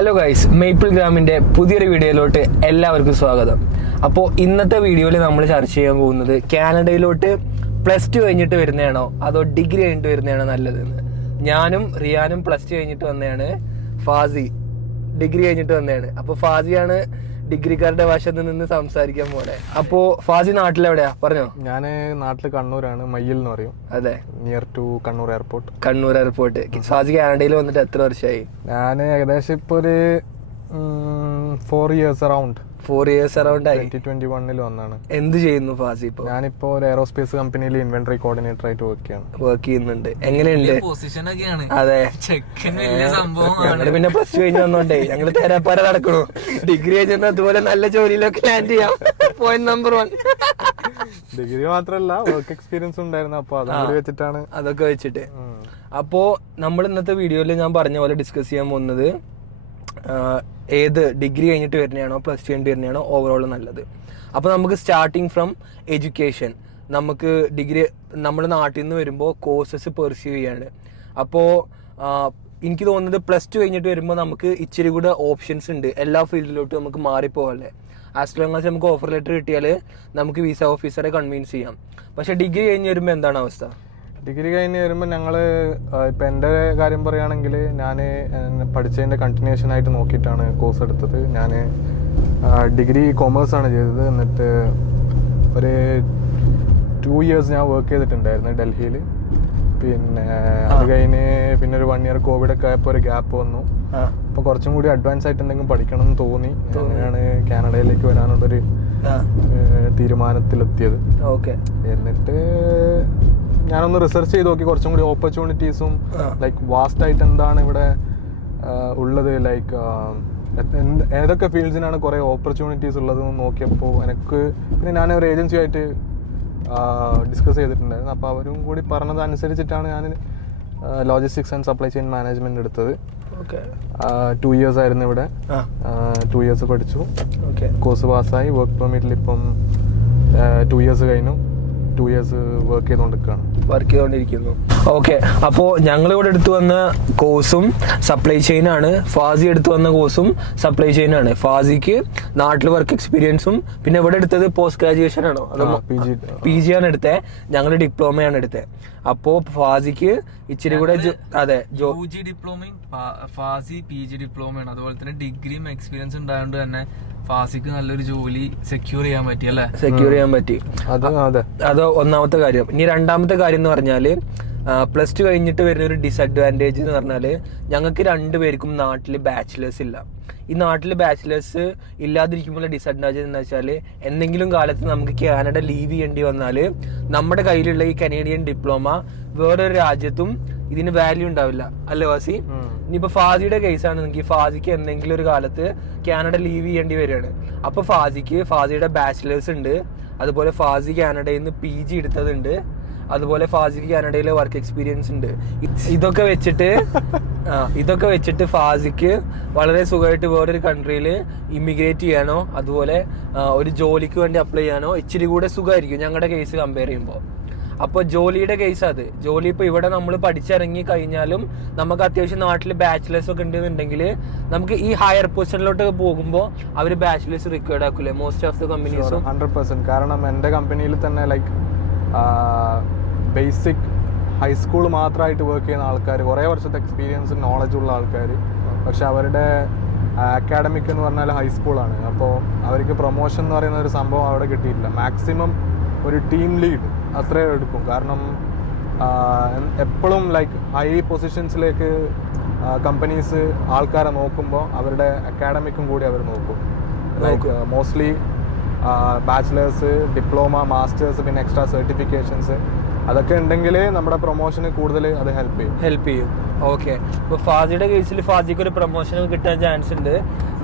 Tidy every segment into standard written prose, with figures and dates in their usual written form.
Hello guys, maple ഗ്രാമിൻ്റെ പുതിയൊരു വീഡിയോയിലോട്ട് എല്ലാവർക്കും സ്വാഗതം. അപ്പോൾ ഇന്നത്തെ വീഡിയോയിൽ നമ്മൾ ചർച്ച ചെയ്യാൻ പോകുന്നത് കാനഡയിലോട്ട് +2 കഴിഞ്ഞിട്ട് വരുന്നതാണോ അതോ ഡിഗ്രി കഴിഞ്ഞിട്ട് വരുന്നതാണോ നല്ലതെന്ന്. ഞാനും റിയാനും +2 കഴിഞ്ഞിട്ട് വന്നതാണ്, ഫാസി ഡിഗ്രി കഴിഞ്ഞിട്ട് വന്നതാണ്. അപ്പോൾ ഫാസിയാണ് ഡിഗ്രിക്കാരുടെ വശത്ത് നിന്ന് സംസാരിക്കാൻ പോലെ. അപ്പോ ഫാസി നാട്ടിലെവിടെയാ പറഞ്ഞോ? ഞാൻ നാട്ടില് കണ്ണൂരാണ്, മയ്യിൽ എന്ന് പറയും. അതെ, near to Kannur airport. Kannur airport. Fasi കാനഡയിൽ വന്നിട്ട് എത്ര വർഷമായി? ഞാൻ ഏകദേശം ഇപ്പൊ ഒരു 4 years അറൗണ്ട്. 4 years അറൗണ്ട് ആയി. 2021 വന്നാണ്. എന്ത് ചെയ്യുന്നു ഫാസി ഇപ്പൊ? ഞാനിപ്പോ ഒരു എയറോസ്പേസ് കമ്പനിയിൽ ഇൻവെന്ററി കോർഡിനേറ്റർ ആയിട്ട് വർക്ക് ചെയ്യുന്നുണ്ട്. എങ്ങനെയുണ്ട്? അതെ, ഞങ്ങള് പിന്നെ +2 കഴിഞ്ഞ് വന്നോണ്ടേ ഞങ്ങള് തെരപ്പര നടക്കണു. ഡിഗ്രി കഴിഞ്ഞാൽ അതുപോലെ നല്ല ജോലിയിലൊക്കെ ലാൻഡ് ചെയ്യാം. Point number 1. ഡിഗ്രി മാത്രല്ല, വർക്ക് എക്സ്പീരിയൻസ് ഉണ്ടായിരുന്നു. അപ്പൊ അതൊക്കെ വെച്ചിട്ടാണ്. അതൊക്കെ വെച്ചിട്ട് അപ്പോ നമ്മൾ ഇന്നത്തെ വീഡിയോയിൽ ഞാൻ പറഞ്ഞ പോലെ ഡിസ്കസ് ചെയ്യാൻ പോകുന്നത് ഏത് ഡിഗ്രി കഴിഞ്ഞിട്ട് വരുന്നതാണോ +2 കഴിഞ്ഞിട്ട് വരുന്നതാണോ ഓവറോൾ നല്ലത്. അപ്പോൾ നമുക്ക് സ്റ്റാർട്ടിങ് ഫ്രം എഡ്യൂക്കേഷൻ, നമുക്ക് ഡിഗ്രി നമ്മൾ നാട്ടിൽ നിന്ന് വരുമ്പോൾ കോഴ്സസ് പെർസ്യൂ ചെയ്യാണ്. അപ്പോൾ എനിക്ക് തോന്നുന്നത് +2 കഴിഞ്ഞിട്ട് വരുമ്പോൾ നമുക്ക് ഇച്ചിരി കൂടെ ഓപ്ഷൻസ് ഉണ്ട്, എല്ലാ ഫീൽഡിലോട്ടും നമുക്ക് മാറിപ്പോകല്ലേ. ആസ് ലോങ് ആസ് നമുക്ക് ഓഫർ ലെറ്റർ കിട്ടിയാൽ നമുക്ക് വിസ ഓഫീസറെ കൺവിൻസ് ചെയ്യാം. പക്ഷേ ഡിഗ്രി കഴിഞ്ഞ് വരുമ്പോൾ എന്താണ് അവസ്ഥ? ഡിഗ്രി കഴിഞ്ഞ് വരുമ്പോൾ ഞങ്ങൾ ഇപ്പം എൻ്റെ കാര്യം പറയുകയാണെങ്കിൽ ഞാൻ പഠിച്ചതിൻ്റെ കണ്ടിന്യൂഷൻ ആയിട്ട് നോക്കിയിട്ടാണ് കോഴ്സ് എടുത്തത്. ഞാൻ ഡിഗ്രി കോമേഴ്സാണ് ചെയ്തത്. എന്നിട്ട് ഒരു 2 years ഞാൻ വർക്ക് ചെയ്തിട്ടുണ്ടായിരുന്നു ഡൽഹിയിൽ. പിന്നെ അത് കഴിഞ്ഞ് പിന്നെ ഒരു 1 year കോവിഡൊക്കെ ആയപ്പോൾ ഒരു ഗ്യാപ്പ് വന്നു. അപ്പോൾ കുറച്ചും കൂടി അഡ്വാൻസ് ആയിട്ട് എന്തെങ്കിലും പഠിക്കണം എന്ന് തോന്നി. അങ്ങനെയാണ് കാനഡയിലേക്ക് വരാനുള്ളൊരു തീരുമാനത്തിലെത്തിയത്. ഓക്കെ. എന്നിട്ട് ഞാനൊന്ന് റിസർച്ച് ചെയ്ത് നോക്കി, കുറച്ചും കൂടി ഓപ്പർച്യൂണിറ്റീസും ലൈക്ക് വാസ്റ്റ് ആയിട്ട് എന്താണ് ഇവിടെ ഉള്ളത്, ലൈക്ക് ഏതൊക്കെ ഫീൽഡ്സിനാണ് കുറേ ഓപ്പർച്യൂണിറ്റീസ് ഉള്ളതെന്ന് നോക്കിയപ്പോൾ എനിക്ക് പിന്നെ ഞാൻ ഒരു ഏജൻസി ആയിട്ട് ഡിസ്കസ് ചെയ്തിട്ടുണ്ടായിരുന്നു. അപ്പോൾ അവരും കൂടി പറഞ്ഞതനുസരിച്ചിട്ടാണ് ഞാൻ logistics and supply chain management എടുത്തത്. 2 years ആയിരുന്നു ഇവിടെ. 2 years പഠിച്ചു, കോഴ്സ് പാസ്സായി. വർക്ക് പെർമിറ്റിൽ ഇപ്പം 2 years കഴിഞ്ഞു. 2 years വർക്ക് ചെയ്തുകൊണ്ടിരിക്കുന്നു. ഓക്കെ. അപ്പോൾ ഞങ്ങളിവിടെ എടുത്തു വന്ന കോഴ്സും സപ്ലൈ ചെയിൻ ആണ്. ഫാസി എടുത്തു വന്ന കോഴ്സും സപ്ലൈ ചെയിൻ ആണ്. ഫാസിക്ക് നാട്ടിൽ വർക്ക് എക്സ്പീരിയൻസും, പിന്നെ ഇവിടെ എടുത്തത് പോസ്റ്റ് ഗ്രാജുവേഷൻ ആണോ അതോ PG ആണ് എടുത്തത്? ഞങ്ങൾ ഡിപ്ലോമയാണ് എടുത്തത്. അപ്പോ ഫാസിക്ക് ഇച്ചിരി കൂടെ അതെ ഡിപ്ലോമയും ഫാസി PG ഡിപ്ലോമയാണ്. അതുപോലെ തന്നെ ഡിഗ്രിയും എക്സ്പീരിയൻസ് ഉണ്ടായതുകൊണ്ട് തന്നെ ഫാസിക്ക് നല്ലൊരു ജോലി സെക്യൂർ ചെയ്യാൻ പറ്റി അല്ലേ? സെക്യൂർ ചെയ്യാൻ പറ്റി. അത് ഒന്നാമത്തെ കാര്യം. ഇനി രണ്ടാമത്തെ കാര്യം എന്ന് പറഞ്ഞാല് +2 കഴിഞ്ഞിട്ട് വരുന്ന ഒരു ഡിസഡ്വാൻറ്റേജ് എന്ന് പറഞ്ഞാല് ഞങ്ങൾക്ക് 2 പേർക്കും നാട്ടിൽ ബാച്ചിലേഴ്സ് ഇല്ല. ഈ നാട്ടിൽ ബാച്ചിലേഴ്സ് ഇല്ലാതിരിക്കുമ്പോൾ ഡിസഡ്വാൻറ്റേജ് എന്ന് വെച്ചാൽ എന്തെങ്കിലും കാലത്ത് നമുക്ക് കാനഡ ലീവ് ചെയ്യേണ്ടി വന്നാൽ നമ്മുടെ കയ്യിലുള്ള ഈ കനേഡിയൻ ഡിപ്ലോമ വേറൊരു രാജ്യത്തും ഇതിന് വാല്യൂ ഉണ്ടാവില്ല അല്ലേ വാസി? ഇനിയിപ്പോൾ ഫാസിയുടെ കേസാണെങ്കിൽ ഫാസിക്ക് എന്തെങ്കിലും ഒരു കാലത്ത് കാനഡ ലീവ് ചെയ്യേണ്ടി വരികയാണ്. അപ്പോൾ ഫാസിയുടെ ബാച്ചിലേഴ്സ് ഉണ്ട്, അതുപോലെ ഫാസി കാനഡയിൽ നിന്ന് PG എടുത്തതുണ്ട്, അതുപോലെ ഫാസിക്ക് കാനഡയിലെ വർക്ക് എക്സ്പീരിയൻസ് ഉണ്ട്. ഇതൊക്കെ വെച്ചിട്ട് ഫാസിക്ക് വളരെ സുഖമായിട്ട് വേറൊരു കൺട്രിയിൽ ഇമിഗ്രേറ്റ് ചെയ്യാനോ അതുപോലെ ഒരു ജോലിക്ക് വേണ്ടി അപ്ലൈ ചെയ്യാനോ ഇച്ചിരി കൂടെ സുഖമായിരിക്കും ഞങ്ങളുടെ കേസ് കമ്പയർ ചെയ്യുമ്പോൾ. അപ്പോൾ ജോലിയുടെ കേസ് അത് ജോലി ഇപ്പോൾ ഇവിടെ നമ്മൾ പഠിച്ചിറങ്ങി കഴിഞ്ഞാലും നമുക്ക് അത്യാവശ്യം നാട്ടിൽ ബാച്ചിലേഴ്സ് ഒക്കെ ഉണ്ടെന്നുണ്ടെങ്കിൽ നമുക്ക് ഈ ഹയർ പൊസിഷനിലോട്ടൊക്കെ പോകുമ്പോൾ അവർ ബാച്ചിലേഴ്സ് റിക്വയർഡ് ആക്കൂലേ മോസ്റ്റ് ഓഫ് ദ കമ്പനീസും? 100%. കാരണം എൻ്റെ കമ്പനിയിൽ തന്നെ ലൈക്ക് ബേസിക് ഹൈസ്കൂൾ മാത്രമായിട്ട് വർക്ക് ചെയ്യുന്ന ആൾക്കാർ, കുറേ വർഷത്തെ എക്സ്പീരിയൻസ് നോളജ് ഉള്ള ആൾക്കാർ, പക്ഷെ അവരുടെ അക്കാഡമിക് എന്ന് പറഞ്ഞാൽ ഹൈസ്കൂളാണ്. അപ്പോൾ അവർക്ക് പ്രൊമോഷൻ എന്ന് പറയുന്ന ഒരു സംഭവം അവിടെ കിട്ടിയിട്ടില്ല. മാക്സിമം ഒരു ടീം ലീഡ് അത്രേ എടുക്കും. കാരണം എപ്പോഴും ലൈക്ക് ഹൈ പൊസിഷൻസിലേക്ക് കമ്പനീസ് ആൾക്കാരെ നോക്കുമ്പോൾ അവരുടെ അക്കാഡമിക്കും കൂടി അവർ നോക്കും. Like mostly bachelors, diploma, masters, പിന്നെ എക്സ്ട്രാ സർട്ടിഫിക്കേഷൻസ് അതൊക്കെ ഉണ്ടെങ്കിൽ നമ്മുടെ പ്രൊമോഷന് കൂടുതൽ അത് ഹെൽപ്പ് ചെയ്യും. ഓക്കെ. ഇപ്പോൾ ഫാസിയുടെ കേസിൽ ഫാസിക്ക് ഒരു പ്രൊമോഷൻ കിട്ടാൻ ചാൻസ് ഉണ്ട്.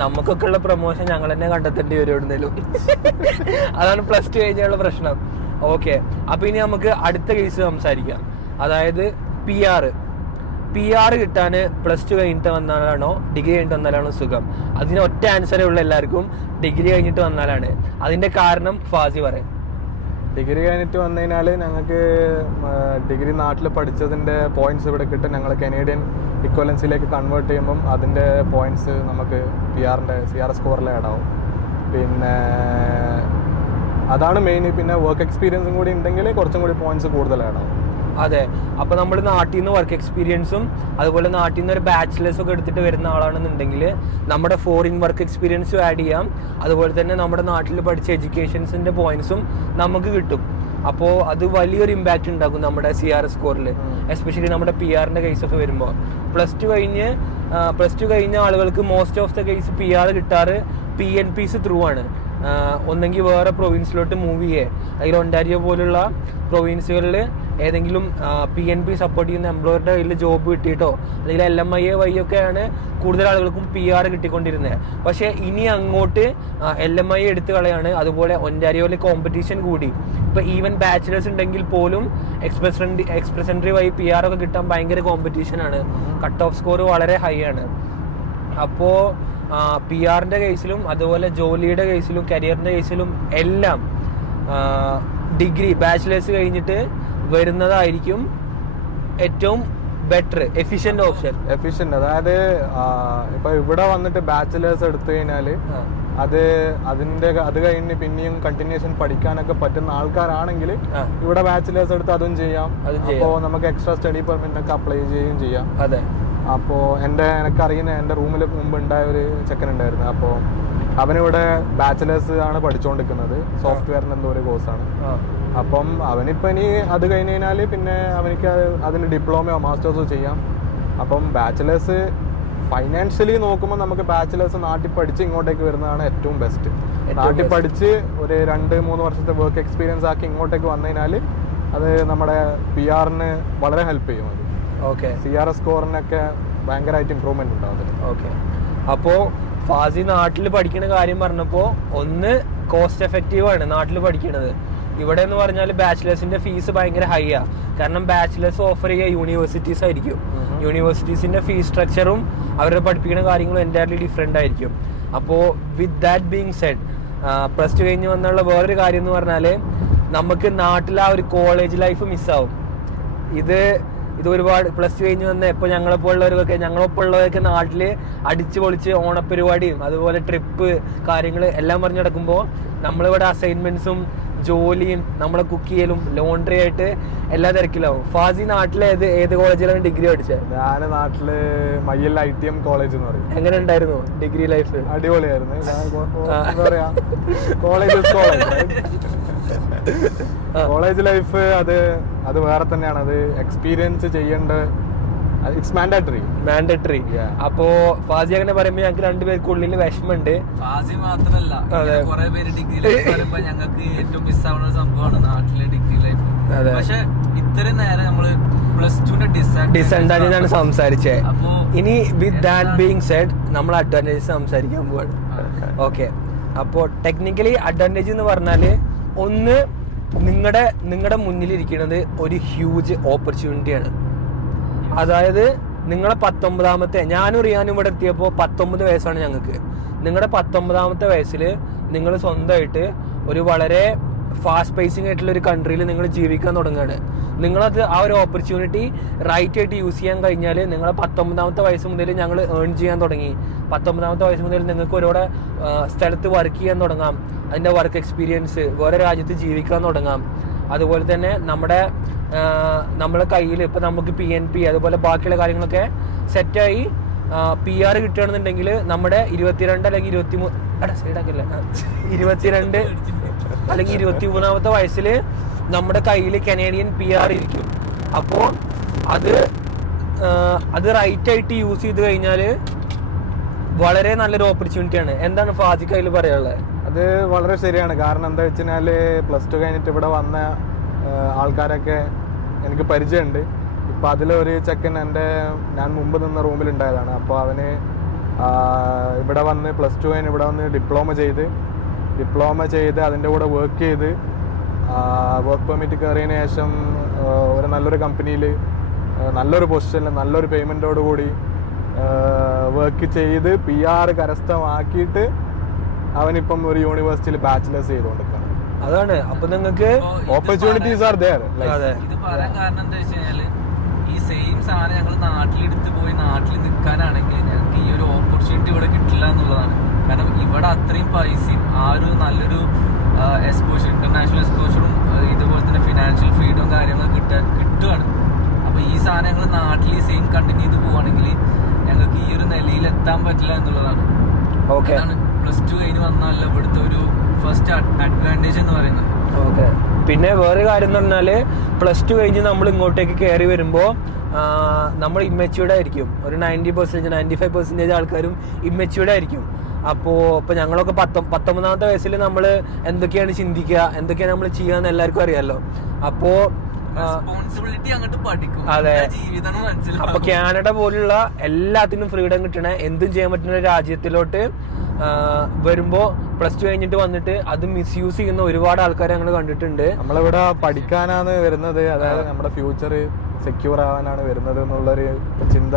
നമുക്കൊക്കെ ഉള്ള പ്രൊമോഷൻ ഞങ്ങൾ തന്നെ കണ്ടെത്തേണ്ടി വരും എവിടുന്നേലും. അതാണ് +2 കഴിഞ്ഞുള്ള പ്രശ്നം. ഓക്കെ. അപ്പോൾ ഇനി നമുക്ക് അടുത്ത കേസ് സംസാരിക്കാം. അതായത് PR കിട്ടാൻ +2 കഴിഞ്ഞിട്ട് വന്നാലാണോ ഡിഗ്രി കഴിഞ്ഞിട്ട് വന്നാലാണോ സുഖം? അതിന് ഒറ്റ ആൻസറേ ഉള്ളൂ എല്ലാവർക്കും, ഡിഗ്രി കഴിഞ്ഞിട്ട് വന്നാലാണ്. അതിന്റെ കാരണം ഫാസി പറയും. ഡിഗ്രി കഴിഞ്ഞിട്ട് വന്നു കഴിഞ്ഞാൽ ഞങ്ങൾക്ക് ഡിഗ്രി നാട്ടിൽ പഠിച്ചതിൻ്റെ പോയിന്റ്സ് ഇവിടെ കിട്ടും. ഞങ്ങൾ കനേഡിയൻ ഇക്വലൻസിലേക്ക് കൺവേർട്ട് ചെയ്യുമ്പം അതിൻ്റെ പോയിന്റ്സ് നമുക്ക് CR സ്കോറിൽ ആഡ് ആവും. പിന്നെ അതാണ് മെയിൻ. പിന്നെ വർക്ക് എക്സ്പീരിയൻസും കൂടി ഉണ്ടെങ്കിൽ കുറച്ചും കൂടി പോയിന്റ്സ് കൂടുതൽ ആഡ് ആവും. അതെ, അപ്പൊ നമ്മൾ നാട്ടിൽ നിന്ന് വർക്ക് എക്സ്പീരിയൻസും അതുപോലെ നാട്ടിൽ നിന്ന് ഒരു ബാച്ചിലേഴ്സ് ഒക്കെ എടുത്തിട്ട് വരുന്ന ആളാണെന്നുണ്ടെങ്കിൽ നമ്മുടെ ഫോറിൻ വർക്ക് എക്സ്പീരിയൻസും ആഡ് ചെയ്യാം. അതുപോലെ തന്നെ നമ്മുടെ നാട്ടിൽ പഠിച്ച എഡ്യൂക്കേഷൻസിന്റെ പോയിന്റ്സും നമുക്ക് കിട്ടും. അപ്പോൾ അത് വലിയൊരു ഇമ്പാക്റ്റ് ഉണ്ടാക്കും നമ്മുടെ CR സ്കോറിൽ, എസ്പെഷ്യലി നമ്മുടെ PR-ന്റെ കേസൊക്കെ വരുമ്പോൾ. പ്ലസ് ടു കഴിഞ്ഞ ആളുകൾക്ക് most of the case PR കിട്ടാറ് PNPs through ആണ്. ഒന്നെങ്കിൽ വേറെ പ്രൊവിൻസിലോട്ട് മൂവ് ചെയ്യേ, അല്ലെങ്കിൽ ഒണ്ടാരിയോ പോലുള്ള പ്രൊവിൻസുകളിൽ ഏതെങ്കിലും PNP സപ്പോർട്ട് ചെയ്യുന്ന എംപ്ലോയറുടെ കയ്യിൽ ജോബ് കിട്ടിയിട്ടോ അല്ലെങ്കിൽ LMIA വഴിയൊക്കെയാണ് കൂടുതൽ ആളുകൾക്കും PR കിട്ടിക്കൊണ്ടിരുന്നത്. പക്ഷേ ഇനി അങ്ങോട്ട് LMIA എടുത്തു കളയാണ്. അതുപോലെ ഒണ്ടാരിയോയിലെ കോമ്പറ്റീഷൻ കൂടി. ഇപ്പൊ ഈവൻ ബാച്ചിലേഴ്സ് ഉണ്ടെങ്കിൽ പോലും എക്സ്പ്രസ് എൻട്രി വഴി PR ഒക്കെ കിട്ടാൻ ഭയങ്കര കോമ്പറ്റീഷനാണ്. കട്ട് ഓഫ് സ്കോർ വളരെ ഹൈ ആണ്. അപ്പോൾ PR-ന്റെ കേസിലും അതുപോലെ ജോലിയുടെ കേസിലും കരിയറിന്റെ കേസിലും എല്ലാം ഡിഗ്രി ബാച്ചിലേഴ്സ് കഴിഞ്ഞിട്ട് വരുന്നതായിരിക്കും ഏറ്റവും ബെറ്റർ എഫിഷ്യന്റ് ഓപ്ഷൻ. അതായത് ഇപ്പൊ ഇവിടെ വന്നിട്ട് ബാച്ചിലേഴ്സ് എടുത്തു കഴിഞ്ഞാല് അത് കഴിഞ്ഞ് പിന്നെയും കണ്ടിന്യൂഷൻ പഠിക്കാനൊക്കെ പറ്റുന്ന ആൾക്കാരാണെങ്കിൽ ഇവിടെ ബാച്ചിലേഴ്സ് എടുത്ത് അതും ചെയ്യാം. അപ്പോൾ നമുക്ക് എക്സ്ട്രാ സ്റ്റഡി പെർമിറ്റ് ഒക്കെ അപ്ലൈ ചെയ്യുകയും ചെയ്യാം. അതെ. അപ്പോൾ എനിക്കറിയുന്ന എൻ്റെ റൂമിൽ മുമ്പ് ഉണ്ടായ ഒരു ചെക്കൻ ഉണ്ടായിരുന്നു. അപ്പോൾ അവനിവിടെ ബാച്ചിലേഴ്സ് ആണ് പഠിച്ചുകൊണ്ടിരിക്കുന്നത്. സോഫ്റ്റ്വെയറിന് എന്തോ ഒരു കോഴ്സാണ്. അപ്പം അവനിപ്പോൾ ഇനി അത് കഴിഞ്ഞ് കഴിഞ്ഞാൽ പിന്നെ അവനിക്ക് അതിന് ഡിപ്ലോമയോ മാസ്റ്റേഴ്സോ ചെയ്യാം. അപ്പം ബാച്ചിലേഴ്സ് ഫൈനാൻഷ്യലി നോക്കുമ്പോൾ നമുക്ക് ബാച്ചിലേഴ്സ് നാട്ടിൽ പഠിച്ച് ഇങ്ങോട്ടേക്ക് വരുന്നതാണ് ഏറ്റവും ബെസ്റ്റ്. നാട്ടിൽ പഠിച്ച് ഒരു 2-3 വർഷത്തെ വർക്ക് എക്സ്പീരിയൻസ് ആക്കി ഇങ്ങോട്ടേക്ക് വന്നു കഴിഞ്ഞാൽ അത് നമ്മുടെ PR-ന് വളരെ ഹെൽപ്പ് ചെയ്യും. അത് ഓക്കെ, CR സ്കോറിനൊക്കെ ഭയങ്കരമായിട്ട് ഇമ്പ്രൂവ്മെന്റ് ഉണ്ടാവും. ഓക്കെ. അപ്പോൾ ഫാസി നാട്ടിൽ പഠിക്കുന്ന കാര്യം പറഞ്ഞപ്പോൾ ഒന്ന് കോസ്റ്റ് എഫക്റ്റീവ് ആണ് നാട്ടിൽ പഠിക്കുന്നത്. ഇവിടെ എന്ന് പറഞ്ഞാൽ ബാച്ചിലേഴ്സിന്റെ ഫീസ് ഭയങ്കര ഹൈ ആ. കാരണം ബാച്ചിലേഴ്സ് ഓഫർ ചെയ്യുക യൂണിവേഴ്സിറ്റീസ് ആയിരിക്കും. യൂണിവേഴ്സിറ്റീസിന്റെ ഫീസ് സ്ട്രക്ചറും അവരുടെ പഠിപ്പിക്കുന്ന കാര്യങ്ങളും എൻറ്റയർലി ഡിഫറെന്റ് ആയിരിക്കും. അപ്പോൾ with that being said, plus two കഴിഞ്ഞ് വന്നുള്ള വേറൊരു കാര്യം എന്ന് പറഞ്ഞാൽ നമുക്ക് നാട്ടിൽ ആ ഒരു കോളേജ് ലൈഫ് മിസ്സാവും. ഇത് ഒരുപാട് പ്ലസ് ടു കഴിഞ്ഞ് വന്ന ഇപ്പോൾ ഞങ്ങളൊപ്പം ഉള്ളവരൊക്കെ നാട്ടിൽ അടിച്ചു പൊളിച്ച് ഓണപ്പരിപാടിയും അതുപോലെ ട്രിപ്പ് കാര്യങ്ങൾ എല്ലാം പറഞ്ഞു നടക്കുമ്പോൾ നമ്മളിവിടെ അസൈൻമെന്റ്സും ജോലിയും നമ്മളെ കുക്ക് ചെയ്യലും ലോണ്ടറി ആയിട്ട് എല്ലാ തിരക്കിലാവും. ഫാസി നാട്ടിലെ ഏത് കോളേജിലാണ് ഡിഗ്രി പഠിച്ചത്? ഞാൻ നാട്ടില് മയ്യൽ ITM കോളേജ് എന്ന് പറയും. എങ്ങനെ ഉണ്ടായിരുന്നു ഡിഗ്രി ലൈഫ്? അടിപൊളിയായിരുന്നു. കോളേജ് ലൈഫ് അത് വേറെ തന്നെയാണ്. അത് എക്സ്പീരിയൻസ് ചെയ്യേണ്ട, ഇറ്റ്സ് മാൻഡേറ്ററി. അപ്പോ ഫാസി അങ്ങനെ പറയുമ്പോ ഞങ്ങൾക്ക് രണ്ടുപേർക്കുള്ളിൽ വിഷമമുണ്ട്. ഫാസി മാത്രല്ല, കുറെ പേര് ഡിഗ്രി ലൈഫ് പറയുമ്പോ ഞങ്ങൾക്ക് ഏറ്റവും മിസ്സാവുന്ന സംഭവമാണ് നാട്ടിലെ ഡിഗ്രി ലൈഫ്. പക്ഷെ ഇത്രയും നേരം നമ്മള് പ്ലസ് ടുന്റെ ഡിസഡ്വാൻറ്റേജ് ആണ് സംസാരിച്ചത്. ഇനി വിത്ത് ദാറ്റ് ബീങ് സെഡ് നമ്മൾ അഡ്വാൻറ്റേജ് സംസാരിക്കാൻ പോവാണ്. ഓക്കെ, അപ്പോൾ ടെക്നിക്കലി അഡ്വാൻറ്റേജ് എന്ന് പറഞ്ഞാല് ഒന്ന് നിങ്ങളുടെ മുന്നിലിരിക്കുന്നത് ഒരു ഹ്യൂജ് ഓപ്പർച്യൂണിറ്റിയാണ്. അതായത് നിങ്ങളെ 19ാമത്തെ, ഞാനും റിയാനും ഇവിടെ എത്തിയപ്പോൾ 19 വയസ്സാണ് ഞങ്ങൾക്ക്. നിങ്ങളുടെ 19ാമത്തെ വയസ്സിൽ നിങ്ങൾ സ്വന്തമായിട്ട് ഒരു വളരെ ഫാസ്റ്റ് പേസിങ് ആയിട്ടുള്ള ഒരു കൺട്രിയിൽ നിങ്ങൾ ജീവിക്കാൻ തുടങ്ങുകയാണ്. നിങ്ങളത് ആ ഒരു ഓപ്പർച്യൂണിറ്റി റൈറ്റ് ആയിട്ട് യൂസ് ചെയ്യാൻ കഴിഞ്ഞാൽ നിങ്ങളെ 19ാമത്തെ വയസ്സ് മുതൽ ഞങ്ങൾ ഏൺ ചെയ്യാൻ തുടങ്ങി. 19ാമത്തെ വയസ്സ് മുതൽ നിങ്ങൾക്ക് ഓരോ സ്ഥലത്ത് വർക്ക് ചെയ്യാൻ തുടങ്ങാം. അതിൻ്റെ വർക്ക് എക്സ്പീരിയൻസ്, വേറെ രാജ്യത്ത് ജീവിക്കാൻ തുടങ്ങാം. അതുപോലെ തന്നെ നമ്മളെ കയ്യിൽ ഇപ്പം നമുക്ക് PNP അതുപോലെ ബാക്കിയുള്ള കാര്യങ്ങളൊക്കെ സെറ്റായി PR കിട്ടുകയാണെന്നുണ്ടെങ്കിൽ നമ്മുടെ 22 അല്ലെങ്കിൽ 23ാമത്തെ വയസ്സിൽ നമ്മുടെ കയ്യിൽ കനേഡിയൻ PR ഇരിക്കും. അപ്പോൾ അത് റൈറ്റ് ആയിട്ട് യൂസ് ചെയ്ത് കഴിഞ്ഞാൽ വളരെ നല്ലൊരു ഓപ്പർച്യൂണിറ്റിയാണ്. എന്താണ് ഫാസിക്ക് അതിൽ പറയാനുള്ളത്? അത് വളരെ ശരിയാണ്. കാരണം എന്താ വെച്ച് കഴിഞ്ഞാൽ പ്ലസ് ടു കഴിഞ്ഞിട്ട് ഇവിടെ വന്ന ആൾക്കാരൊക്കെ എനിക്ക് പരിചയമുണ്ട്. ഇപ്പം അതിലൊരു ചെക്കൻ ഞാൻ മുമ്പ് നിന്ന റൂമിലുണ്ടായതാണ്. അപ്പോൾ അവന് ഇവിടെ വന്ന് പ്ലസ് ടു കഴിഞ്ഞ് ഇവിടെ വന്ന് ഡിപ്ലോമ ചെയ്ത് അതിൻ്റെ കൂടെ വർക്ക് ചെയ്ത് വർക്ക് പെർമിറ്റ് കയറിയതിന് ശേഷം ഒരു നല്ലൊരു കമ്പനിയിൽ നല്ലൊരു പൊസിഷനിൽ നല്ലൊരു പേയ്മെൻറ്റോട് കൂടി വർക്ക് ചെയ്ത് PR കരസ്ഥമാക്കിയിട്ട് അവനിപ്പം ഒരു യൂണിവേഴ്സിറ്റിയിൽ ബാച്ചിലേഴ്സ് ചെയ്തുകൊണ്ടിരിക്കുകയാണ്. അതാണ്. അപ്പൊ നിങ്ങൾക്ക് ഓപ്പർച്യൂണിറ്റീസ് ആർ ദേർ. അതെ, ഇത് പറയാൻ കാരണം എന്താ വെച്ച് കഴിഞ്ഞാല് ഈ സെയിം സാധനം ഞങ്ങൾ നാട്ടിലെടുത്ത് പോയി നാട്ടിൽ നിൽക്കാനാണെങ്കിൽ ഞങ്ങൾക്ക് ഈ ഒരു ഓപ്പർച്യൂണിറ്റി ഇവിടെ കിട്ടില്ല എന്നുള്ളതാണ്. കാരണം ഇവിടെ അത്രയും പൈസയും ആ ഒരു നല്ലൊരു എക്സ്പോഷർ, ഇന്റർനാഷണൽ എക്സ്പോഷറും ഇതുപോലെ തന്നെ ഫിനാൻഷ്യൽ ഫ്രീഡവും കാര്യങ്ങളും കിട്ടുകയാണ്. അപ്പൊ ഈ സാധനം ഞങ്ങൾ നാട്ടിൽ സെയിം കണ്ടിന്യൂ ചെയ്ത് പോവാണെങ്കിൽ ഞങ്ങൾക്ക് ഈ ഒരു നിലയിൽ എത്താൻ പറ്റില്ല എന്നുള്ളതാണ്. അതാണ് +2 കഴിഞ്ഞ് വന്നാലല്ല ഇവിടുത്തെ ഒരു ഫസ്റ്റ് അഡ്വാൻറ്റേജ് എന്ന് പറയുന്നത്. ഓക്കെ. പിന്നെ വേറെ കാര്യം എന്ന് പറഞ്ഞാല് +2 കഴിഞ്ഞ് നമ്മൾ ഇങ്ങോട്ടേക്ക് കയറി വരുമ്പോ നമ്മൾ ഇമ്മച്യൂർഡ് ആയിരിക്കും. ഒരു 90%, 95% ആൾക്കാരും ഇമ്മച്യൂർഡ് ആയിരിക്കും. ഇപ്പൊ ഞങ്ങളൊക്കെ 19ാമത്തെ വയസ്സിൽ നമ്മൾ എന്തൊക്കെയാണ് ചിന്തിക്കുക, എന്തൊക്കെയാണ് നമ്മൾ ചെയ്യാന്ന് എല്ലാവർക്കും അറിയാലോ. അപ്പോ റെസ്പോൺസിബിലിറ്റി അങ്ങോട്ട് പഠിക്കും. അതെ. ജീവിതം മനസ്സിലാവും. അപ്പൊ കാനഡ പോലുള്ള എല്ലാത്തിനും ഫ്രീഡം കിട്ടണ, എന്തും ചെയ്യാൻ പറ്റുന്ന രാജ്യത്തിലോട്ട് വരുമ്പോ +2 കഴിഞ്ഞിട്ട് വന്നിട്ട് അത് മിസ്യൂസ് ചെയ്യുന്ന ഒരുപാട് ആൾക്കാരെ ഞങ്ങൾ കണ്ടിട്ടുണ്ട്. നമ്മളിവിടെ പഠിക്കാനാണ് വരുന്നത്, അതായത് നമ്മുടെ ഫ്യൂച്ചർ സെക്യൂർ ആവാനാണ് വരുന്നത് എന്നുള്ളൊരു ചിന്ത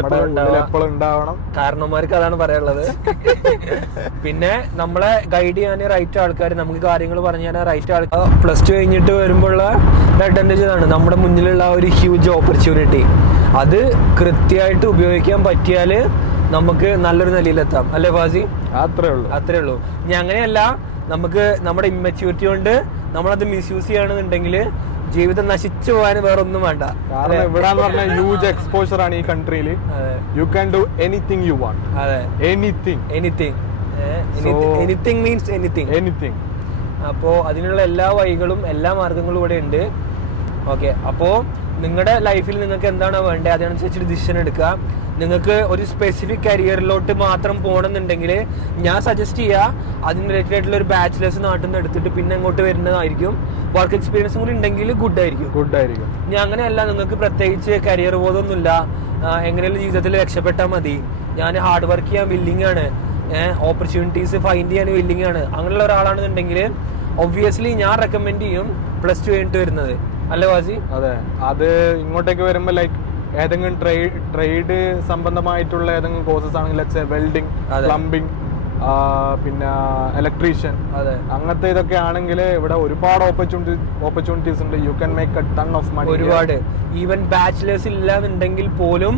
എപ്പോഴും ഉണ്ടാവണം. കാരണന്മാർക്ക് അതാണ് പറയാനുള്ളത്. പിന്നെ നമ്മളെ ഗൈഡ് ചെയ്യാൻ റൈറ്റ് ആൾക്കാർ, നമുക്ക് കാര്യങ്ങൾ പറഞ്ഞു തരാൻ റൈറ്റ് ആൾക്കാർ. +2 കഴിഞ്ഞിട്ട് വരുമ്പോഴുള്ള അഡ്വാൻറ്റേജ് ആണ് നമ്മുടെ മുന്നിലുള്ള ഒരു ഹ്യൂജ് ഓപ്പർച്യൂണിറ്റി. അത് കൃത്യമായിട്ട് ഉപയോഗിക്കാൻ പറ്റിയാല് നമുക്ക് നല്ലൊരു നിലയിലെത്താം, അല്ലേ ഫാസി? അത്രേ ഉള്ളൂ. ഇനി അങ്ങനെയല്ല, നമുക്ക് നമ്മുടെ ഇമ്മച്യൂരിറ്റി കൊണ്ട് നമ്മളത് മിസ്യൂസ് ചെയ്യണമെന്നുണ്ടെങ്കിൽ ജീവിതം നശിച്ചു പോകാൻ വേറെ ഒന്നും വേണ്ട. കാരണം ഇവിടെ ഹ്യൂജ് എക്സ്പോഷർ ആണ് ഈ കൺട്രിയിൽ. You can do anything you want. അതെ, എനിത്തിങ് മീൻസ് എനിത്തിങ്. അപ്പോ അതിനുള്ള എല്ലാ വഴികളും എല്ലാ മാർഗങ്ങളും ഇവിടെ ഉണ്ട്. ഓക്കെ. അപ്പോ നിങ്ങളുടെ ലൈഫിൽ നിങ്ങൾക്ക് എന്താണോ വേണ്ടത് അതിനനുസരിച്ച് ഡിസിഷൻ എടുക്കുക. നിങ്ങൾക്ക് ഒരു സ്പെസിഫിക് കരിയറിലോട്ട് മാത്രം പോകണമെന്നുണ്ടെങ്കിൽ ഞാൻ സജസ്റ്റ് ചെയ്യുക അതിന് റിലേറ്റഡ് ആയിട്ടുള്ള ഒരു ബാച്ചിലേഴ്സ് നാട്ടിൽ നിന്ന് എടുത്തിട്ട് പിന്നെ അങ്ങോട്ട് വരുന്നതായിരിക്കും. വർക്ക് എക്സ്പീരിയൻസും കൂടി ഉണ്ടെങ്കിൽ ഗുഡ് ആയിരിക്കും. ഇനി അങ്ങനെയല്ല, നിങ്ങൾക്ക് പ്രത്യേകിച്ച് കരിയർ ബോധമൊന്നുമില്ല, എങ്ങനെയുള്ള ജീവിതത്തിൽ രക്ഷപ്പെട്ടാൽ മതി, ഞാൻ ഹാർഡ് വർക്ക് ചെയ്യാൻ വില്ലിങ് ആണ്, ഓപ്പർച്യൂണിറ്റീസ് ഫൈൻഡ് ചെയ്യാൻ വില്ലിങ് ആണ്, അങ്ങനെയുള്ള ഒരാളാണെന്നുണ്ടെങ്കിൽ ഒബ്വിയസ്ലി ഞാൻ റെക്കമെൻഡ് ചെയ്യും +2 കഴിഞ്ഞിട്ട് വരുന്നത്, അല്ലേ വാസി? അതെ. അത് ഇങ്ങോട്ടേക്ക് വരുമ്പോ ലൈക്ക് ഏതെങ്കിലും ട്രേഡ് സംബന്ധമായിട്ടുള്ള ഏതെങ്കിലും കോഴ്സസ് ആണെങ്കിൽ വെൽഡിങ്, പ്ലംബിംഗ്, പിന്നെ ഇലക്ട്രീഷ്യൻ, അങ്ങനത്തെ ഇതൊക്കെ ആണെങ്കിൽ ഇവിടെ ഒരുപാട് ഓപ്പർച്യൂണിറ്റീസ് ഉണ്ട്. You can make a ton of money. ഒരുപാട്. ഈവൻ ബാച്ചിലേഴ്സ് ഇല്ലാന്നുണ്ടെങ്കിൽ പോലും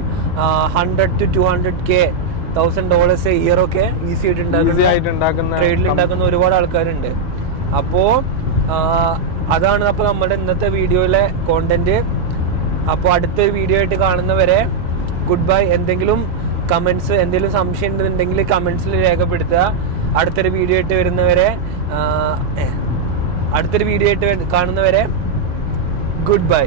$100 to $200K $1,000 ഇയർ ഒക്കെ ഈസി ആയിട്ട് ഉണ്ടാക്കുന്ന ഒരുപാട് ആൾക്കാരുണ്ട്. അപ്പോ അതാണ് അപ്പൊ നമ്മുടെ ഇന്നത്തെ വീഡിയോയിലെ കോണ്ടന്റ്. അപ്പോൾ അടുത്ത വീഡിയോ ആയിട്ട് കാണുന്നവരെ ഗുഡ് ബൈ. എന്തെങ്കിലും കമന്റ്സ്, എന്തെങ്കിലും സംശയം ഉണ്ടെന്നുണ്ടെങ്കിൽ കമന്റ്സിൽ രേഖപ്പെടുത്തുക. അടുത്തൊരു വീഡിയോ ആയിട്ട് കാണുന്നവരെ ഗുഡ് ബൈ.